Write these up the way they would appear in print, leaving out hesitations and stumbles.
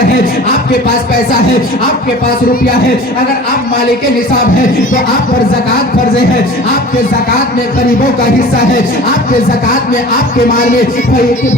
घर है, आपके पास पैसा है, आपके पास रुपया है, अगर आप मालिक निसाब है तो आप पर ज़कात फर्ज है। आपके ज़कात में गरीबों का हिस्सा है, आपके ज़कात में, आपके माल में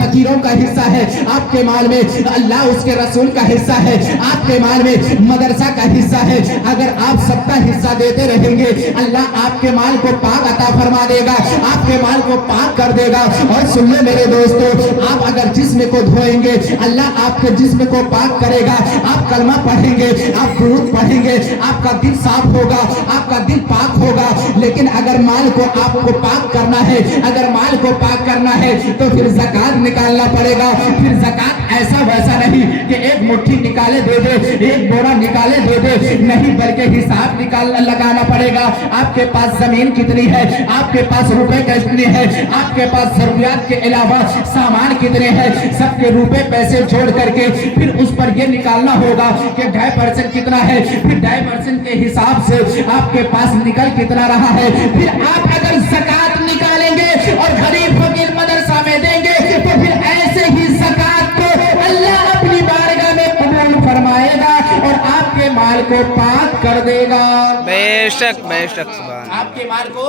फकीरों का हिस्सा है, आपके माल में अल्लाह उसके रसूल का हिस्सा है, आपके माल में मदरसा का हिस्सा है। अगर आप सबका हिस्सा देते रहेंगे, अल्लाह आपके माल को पाक अता फरमा देगा, आपके माल को पाक कर देगा। और सुन ले मेरे दोस्तों, आप अगर जिस्म को धोएंगे, अल्लाह आपके जिस्म को पाक करेगा। आप कलमा पढ़ेंगे, आप दुरूद पढ़ेंगे, आपका दिल साफ होगा, आपका दिल पाक होगा। लेकिन अगर माल को आपको पाक करना है, अगर माल को पाक करना है तो फिर ज़कात निकालना पड़ेगा। फिर ज़कात ऐसा वैसा नहीं कि एक मुट्ठी निकाले दे दे, एक बोरा निकाले दे दे, नहीं, बल्कि हिसाब लगाना पड़ेगा। आपके पास जमीन कितनी है, आपके पास रुपए कितने हैं, आपके पास जरूरियात के अलावा सामान कितने हैं, सबके रुपए पैसे जोड़ करके फिर उस पर यह निकालना होगा कि 2.5% कितना है, फिर 2.5% के हिसाब से आपके पास निकल कितना रहा है। फिर आप अगर ज़कात निकालेंगे और गरीब फकीर मदरसा में देंगे तो फिर ऐसे ही ज़कात को अल्लाह अपनी बारगाह में कबूल फरमाएगा और आपके माल को पाक कर देगा। बेशक बेशक, सुभान, आपके माल को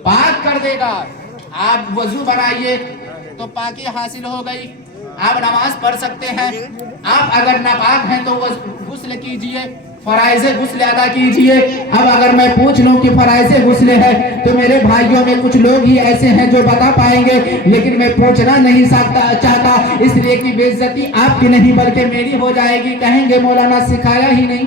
पाक कर देगा। आप वजू बनाइए तो पाकी हासिल हो गई, आप नमाज पढ़ सकते हैं। आप अगर नापाक हैं तो गुस्ल कीजिए, फराइज़े गुस्ल अदा कीजिए। अब अगर मैं पूछ लूं कि फराइज़े गुस्ल है तो मेरे भाइयों में कुछ लोग ही ऐसे हैं जो बता पाएंगे, लेकिन मैं पूछना नहीं चाहता, इसलिए कि बेइज्जती आपकी नहीं बल्कि मेरी हो जाएगी। कहेंगे मौलाना सिखाया ही नहीं,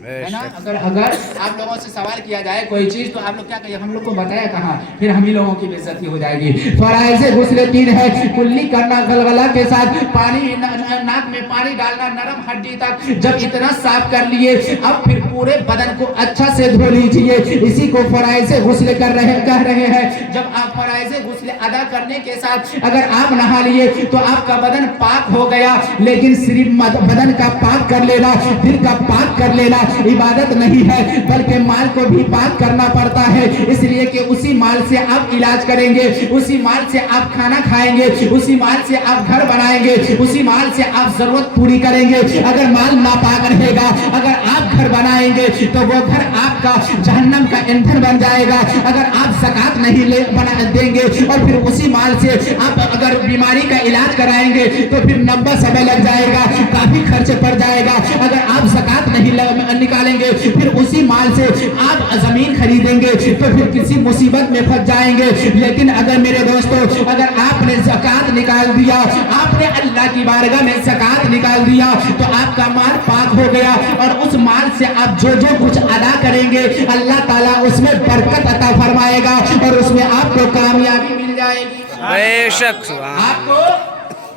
है ना। अगर आप लोगों से सवाल किया जाए कोई चीज तो आप लोग क्या कहिए, हम लोग को बताया कहाँ, फिर हम ही लोगों की बेइज्जती हो जाएगी। फराइज़े गुस्ल 3 है, कुल्ली करना गलगला के साथ, पानी नाक में पानी डालना नरम हड्डी तक। जब इतना साफ कर लिए अब फिर पूरे बदन को अच्छा से धो लीजिए। इसी को फराइज़े गुस्ल कह रहे हैं। जब आप फराइज़े गुस्ल अदा करने के साथ अगर आप नहा लिए तो आपका बदन पाक हो गया। लेकिन सिर्फ बदन का पाक कर लेना, दिल का पाक कर लेना इबादत नहीं है, बल्कि माल को भी पाक करना पड़ता है। इसलिए कि उसी माल से आप इलाज करेंगे, उसी माल से आप खाना खाएंगे, उसी माल से आप घर बनाएंगे, उसी माल से आप जरूरत पूरी करेंगे। अगर माल नापाक रहेगा, अगर आप घर बनाएंगे तो वो घर आपका जहन्नम का ईंधन बन जाएगा। अगर आप ज़कात नहीं देंगे और फिर उसी माल से आप अगर बीमारी का इलाज कराएंगे तो फिर लंबा समय लग जाएगा, काफी खर्च पड़ जाएगा। अगर आप ज़कात नहीं निकालेंगे फिर उसी माल से आप जमीन खरीदेंगे तो फिर किसी मुसीबत में फंस जाएंगे। लेकिन अगर मेरे दोस्तों, अगर आपने ज़कात निकाल दिया, आपने अल्लाह की बारगाह में ज़कात निकाल दिया तो आपका माल पाक हो गया और उस माल से आप जो जो कुछ अदा करेंगे अल्लाह ताला उसमें बरकत अता फरमाएगा और उसमें आपको कामयाबी मिल जाएगी। बेशक, आपको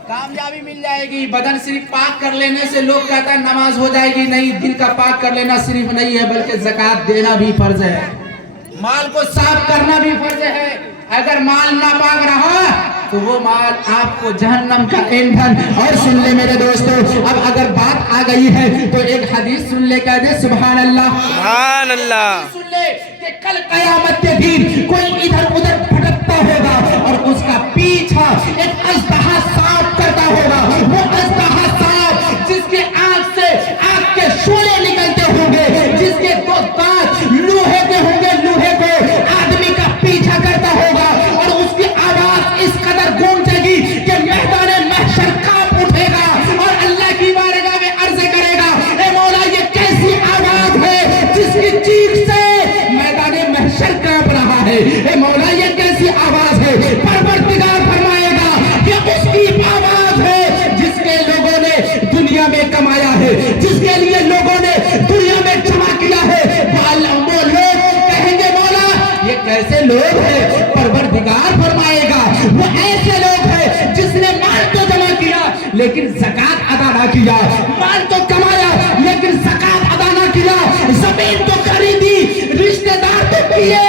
कामयाबी मिल जाएगी। बदन सिर्फ पाक कर लेने से लोग कहता है नमाज हो जाएगी, नहीं, दिल का पाक कर लेना सिर्फ नहीं है बल्कि ज़कात देना भी फर्ज है, माल को साफ करना भी फर्ज है। अगर माल नापाक रहा तो वो माल आपको जहन्नम का ईंधन। और सुन ले मेरे दोस्तों, अब अगर बात आ गई है तो एक हदीस सुन ले, कह दे सुभान अल्लाह, सुभान अल्लाह। सुन ले कि कल कयामत के दिन कोई इधर उधर भटकता होगा और उसका पीछा एक अजदहा सांप करता होगा। वो अजदहा सांप जिसके आंख से आग के शोले निकलते होंगे, जिसके दो दांत लोहे के होंगे, लोहे को आदमी का पीछा करता होगा और उसकी आवाज इस कदर गूंजेगी कि मैदान महशर कांप उठेगा और अल्लाह की बारगाह में अर्ज करेगा, ए मौला ये कैसी आवाज है जिसकी चीख से मैदान महशर कांप रहा है। ए मौला ये कैसी आवाज है, परवरदिगार फरमाएगा कि उसकी आवाज है जिसके लोगों ने दुनिया में कमाया है, जिसके लिए लोगों ने दुनिया में जमा किया है। वो लोग कहेंगे मौला ये कैसे लोग हैं, परवरदिगार फरमाएगा वो ऐसे लोग हैं जिसने माल तो जमा किया लेकिन ज़कात अदा ना किया, माल तो कमाया लेकिन ज़कात अदा ना किया, जमीन तो खरीदी, रिश्तेदार तो किए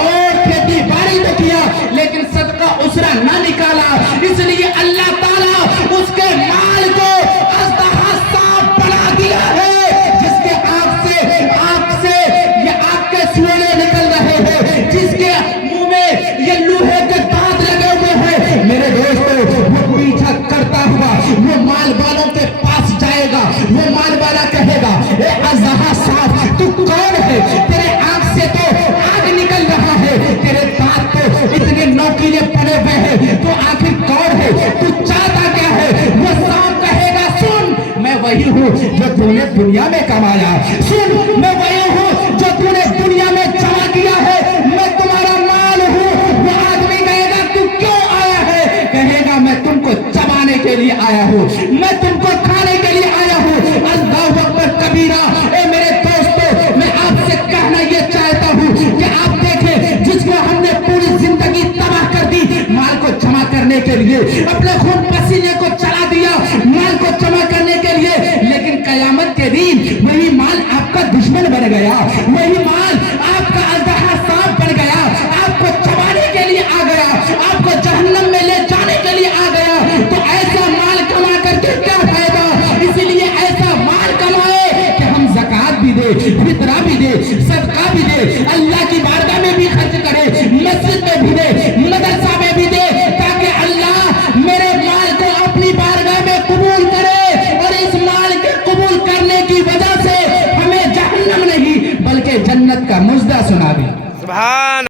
और खेती बाड़ी तो किया लेकिन सदका उसरा ना निकाला। इसलिए अल्लाह ताला उसके माल को अजदहा सांप बना दिया है जिसके आंख से ये आग के शोले निकल रहे हैं, जिसके मुंह में ये लोहे के दांत लगे हुए हैं। मेरे दोस्तों, वो पीछा करता हुआ वो माल वालों के पास जाए वही हूँ जो तूने दुनिया में कमाया। सुन, मैं वही हूँ जो तूने दुनिया में जमा किया है। मैं तुम्हारा माल हूँ। वो आदमी कहेगा तू क्यों आया है? कहेगा मैं तुमको चबाने के लिए आया हूँ, मैं तुमको खाने के लिए आया हूँ। अल्लाहु अकबर कबीरा। ए मेरे दोस्तों, मैं आपसे कहना ये चाहता हूँ कि आप देखें, जिसको हमने पूरी जिंदगी तबाह कर दी माल को जमा करने के लिए, अपने खून पसीने को चला दिया माल को जमा करने के लिए, लेकिन कयामत के दिन वही माल आपका दुश्मन बन गया, वही माल आपका अजदहा सांप बन गया, आपको चबाने के लिए आ गया, आपको जहन्नम में ले जाने के लिए आ गया। तो ऐसा माल कमा करके क्या फायदा? इसीलिए ऐसा माल कमाए कि हम ज़कात भी दे, फितरा भी दे, सदका भी दे, अल्लाह की बारगाह में भी खर्च करे, मस्जिद में भी दे, मदरसा में भी दे, ताकि अल्लाह मेरे माल को अपनी बारगाह में कबूल करे और इस माल के कबूल करने की वजह से हमें जहन्नम नहीं बल्कि जन्नत का मुजदा सुना दे। सुभान